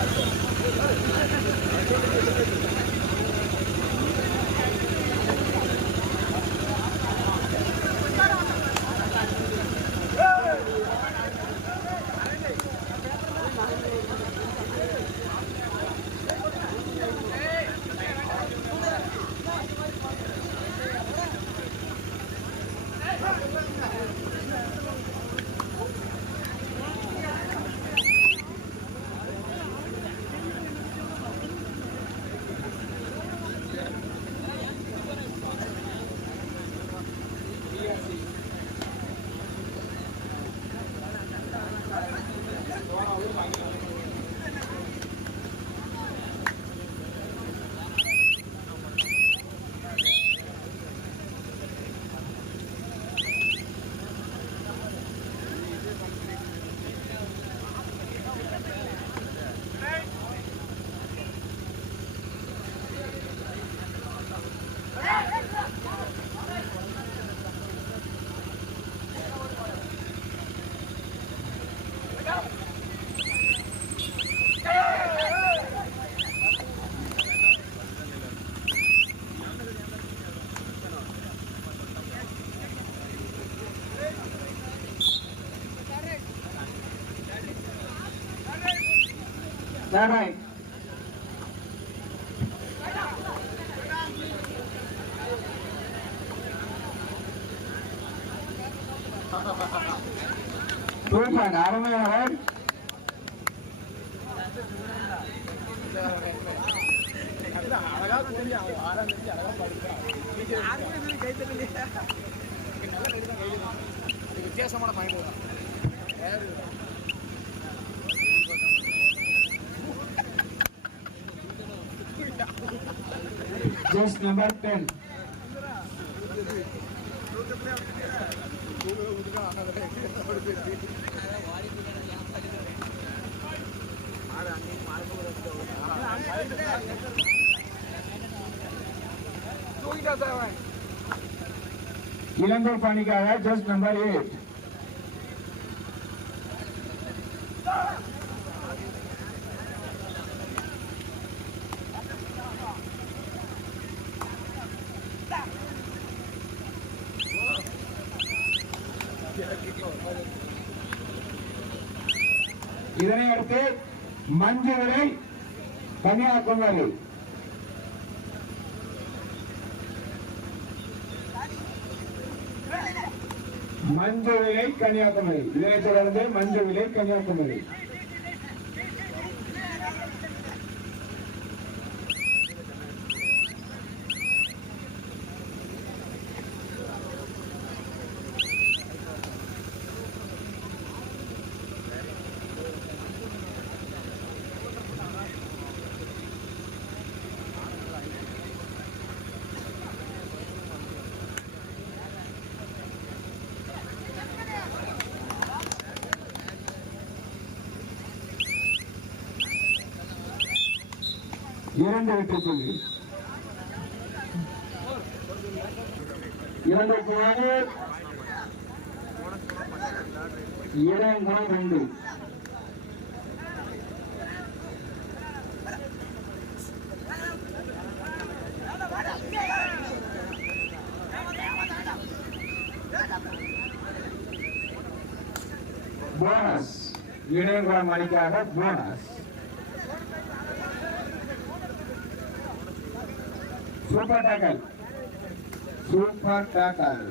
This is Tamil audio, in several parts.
Thank you. Seven. Two point, I don't know. Just number ten தூக்கிட்டா sir அவன் இளங்கூர் பாணிக்காக ஜஸ்ட் நம்பர் எயிட் இதனை அடுத்து மஞ்சு விலை கன்னியாகுமரி மஞ்சு விலை கன்னியாகுமரி இதனை தொடர்ந்து மஞ்சு விலை கன்னியாகுமரி இரண்டு வெற்றி புள்ளி இரண்டு புள்ளி ரெண்டு போனஸ் இணையகுளம் அணிக்காக bonus super tackle super tackle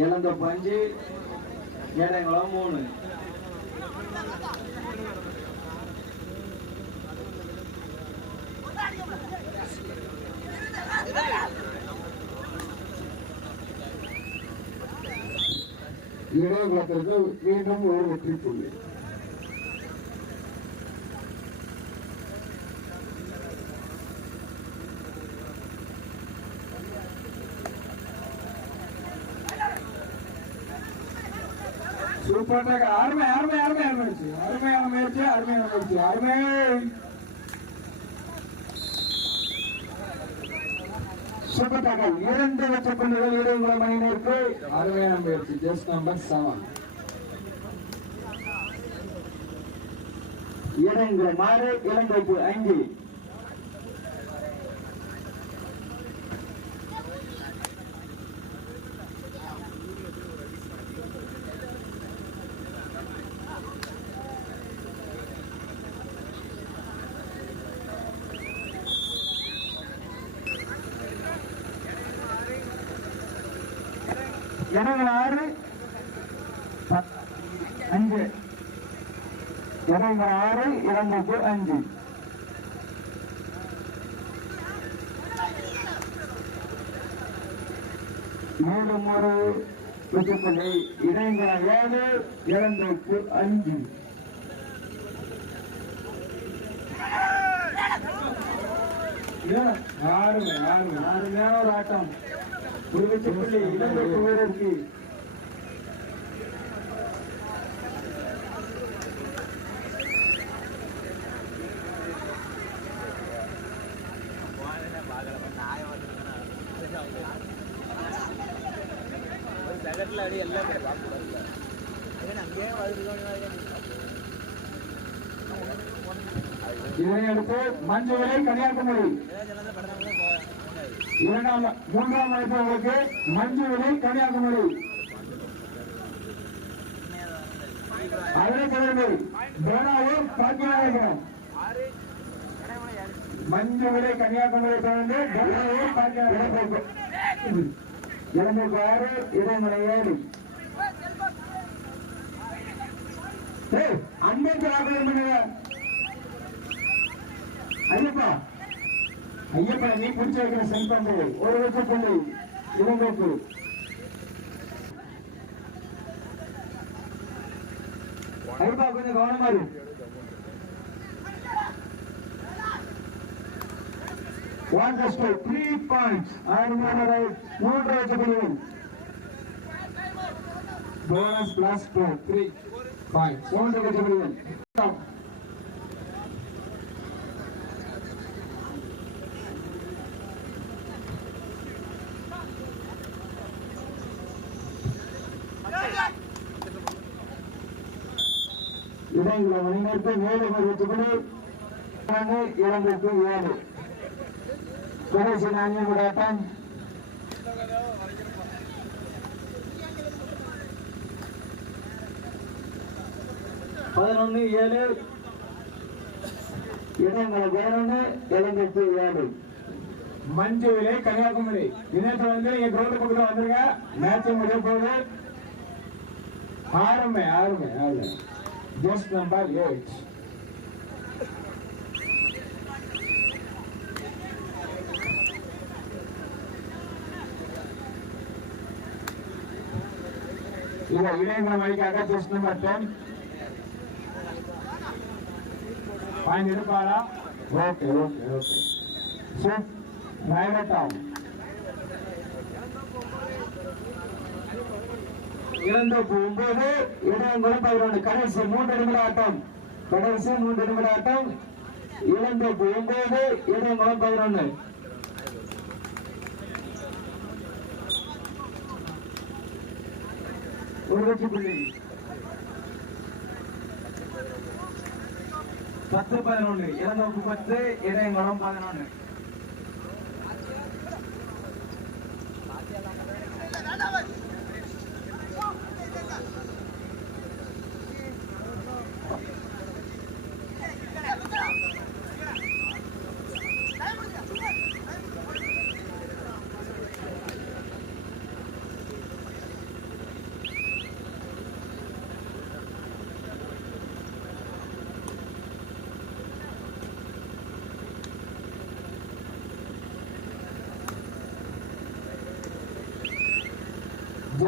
இழந்த பஞ்சு ஏழைங்குளம் மூணு. இடையகுளத்திற்கு மீண்டும் ஒரு வெற்றி புள்ளி. சூப்பர் அருமை அருமை அருமை அருமைச்சு முயற்சி அருமையான முயற்சி அருமையான முயற்சி. அருமை. சூப்பர் டேக்கர் இரண்டு லட்ச புள்ளிகள் இடைங்குளம் அணியினருக்கு அருமையான முயற்சி. ஜஸ்ட் நம்பர் செவன் இரண்டு மாறு இலங்கைக்கு ஐந்து. இருபது ஆறு அஞ்சு. இருபது ஆறு இலங்கைக்கு அஞ்சு. மேலும் ஒரு வெற்றிப்புள்ளி இடங்கள் ஏழு இரண்டுக்கு அஞ்சு. ஆறு ஆறு ஆறு ஆறுமையான ஒரு ஆட்டம். ஒரு வெற்றிப்புள்ளி இலங்கைக்கு வீரருக்கு செகண்ட்ல அடி எல்லாமே பார்க்கக்கூடாது அங்கேயே இதனை அடுத்து மஞ்சளை கன்னியாகுமரி. இரண்டாம் மூன்றாம் வாய்ப்பு மஞ்சளை கன்னியாகுமரி. அதனை தொடர்ந்து பேனாவூர் பாக்கியநாயகன் மஞ்சளை கன்னியாகுமரி தொடர்ந்து பேனாவூர் பாக்கியநாயகன் இளம்பூர் ஆறு இடைமலை ஏழு. அன்பு அம்பேத்கர் ஐயப்பா. ஐயப்பா நீ பிடிச்ச வைக்கிற செல்பந்து ஒரு லட்ச புள்ளி இளங்கோப்பு ஐயப்பா கொஞ்சம் கவனமா இரு. ஒன் பிளஸ் டூ த்ரீ மூன்று லட்ச மூன்று புள்ளிகள் இடங்களை மணிநேரத்து ஏழு மணித்துக்குள்ளே இரண்டுக்கு ஏழு. கடைசி நான்கு விளையாட்டம் பதினொன்னு ஏழு. இடங்களை பதினொன்னு இலங்கைக்கு ஏழு. மஞ்சு கன்னியாகுமரி தினத்தை வந்து நீங்க கிரௌண்ட் பக்கத்தில் வந்துருங்க மேட்ச் முடிய போகுது. ஆறுமே ஆறுமே. ஆறு ஜஸ்ட் நம்பர் எயிட் இல்ல இளைஞர் மணிக்காக ஜஸ்ட் நம்பர் டென் பாயிண்ட் எடுப்பாரா ஓகே ஓகே ஓகே சரி நயனட்டாம் இரண்டுக்கு ஒன்பது. இடங்குளம் பதினொன்று. கடைசி மூன்று நிமிட ஆட்டம் கடைசி மூன்று நிமிட ஆட்டம் இரண்டுக்கு ஒன்பது இடங்குளம் பதினொன்று. ஒரு வெற்றி புள்ளி. பத்து பதினொன்று. இரண்டுக்கு பத்து. இடங்குளம் பதினொன்று.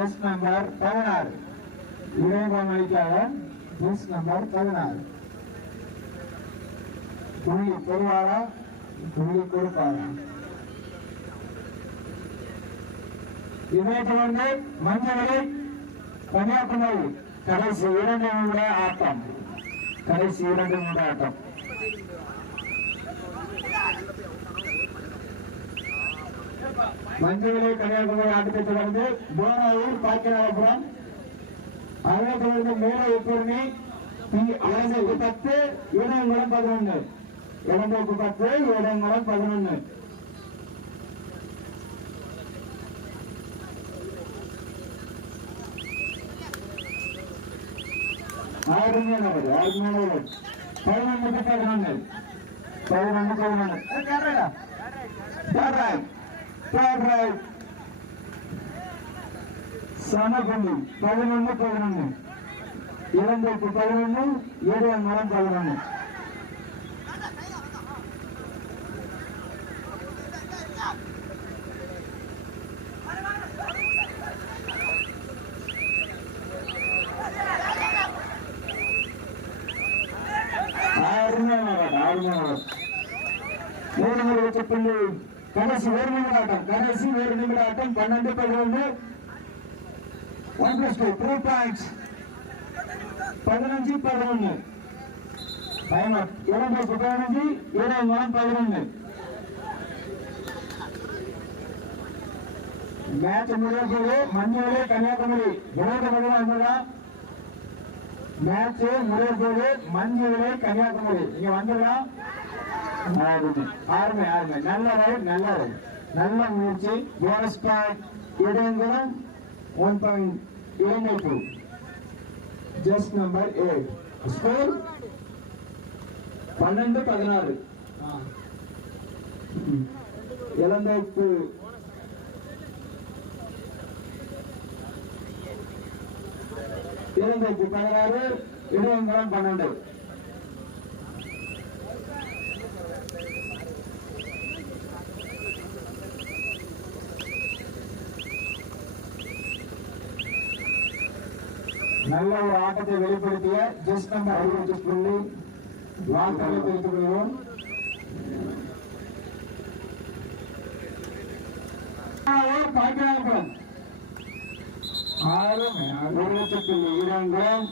ஜஸ்ட் நம்பர் பதினாறு இளைஞர் மணிக்காக ஜஸ்ட் நம்பர் பதினாறு புள்ளி பெறுவாரா புள்ளி கொடுப்பாரா இதை தொடர்ந்து மஞ்சளை கன்னியாகுமரி கடைசி இரண்டு நிமிட ஆட்டம் கடைசி இரண்டு நிமிட மஞ்சவிலை கன்னியாகுமரி ஆட்டத்தை தொடர்ந்து போனாவூர் பாக்கியநாதபுரம் அதனை தொடர்ந்து மேல எப்பூர்ணி பி இளந்தோப்பு பத்து இடங்குளம் பதினொன்று இளந்தோப்பு பத்து இடங்குளம் பதினொன்று ஆறுமையானவர் ஆறுமையானவர் பதினொன்று பதினொன்று பதினொன்று பதினொன்று Third right. பதினொன்னு பதினொன்னு. சமபுள்ளி பதினொன்று பதினொன்று மரம் பதினொன்று ஏரியாங்குளம் பதினொன்று மூணு முறை வச்ச கடைசி ஒரு நிமிட ஆட்டம் கடைசி ஒரு நிமிட ஆட்டம் பன்னெண்டு பதினொன்று. One plus two three points பதினஞ்சு பதினொன்று. பயணம் இரண்டாயிரத்தி பதினஞ்சு இருபது பதினொன்று. மேட்ச் முடிய மஞ்சள் கன்னியாகுமரி. விளையாட்டு முடியும் வந்ததான் மேட்ச் முடிய மஞ்சள் கன்னியாகுமரி. இங்க வந்துடலாம் ஆறுமை ஆறுமை நல்ல ரைட் நல்ல ரைட் நல்ல முயற்சி. போனஸ் பாயிண்ட் இடையங்குளம் ஒன் பாயிண்ட் இளைஞர் ஜஸ்ட் நம்பர் எயிட் ஸ்கோர் பன்னெண்டு பதினாறு. இளந்தைப்பு இளந்தைப்பு பதினாறு இடையங்குளம் பன்னெண்டு. நல்ல ஒரு ஆட்டத்தை வெளிப்படுத்திய ஜஸ்ட் நம்பர் அறுபத்தி புள்ளி. வாழ்த்துக்களை தெரிவித்துக் கொள்வோம். பாக்கியாபுரம் ஆறு ஒரு லட்சத்தி ஈரங்குளம்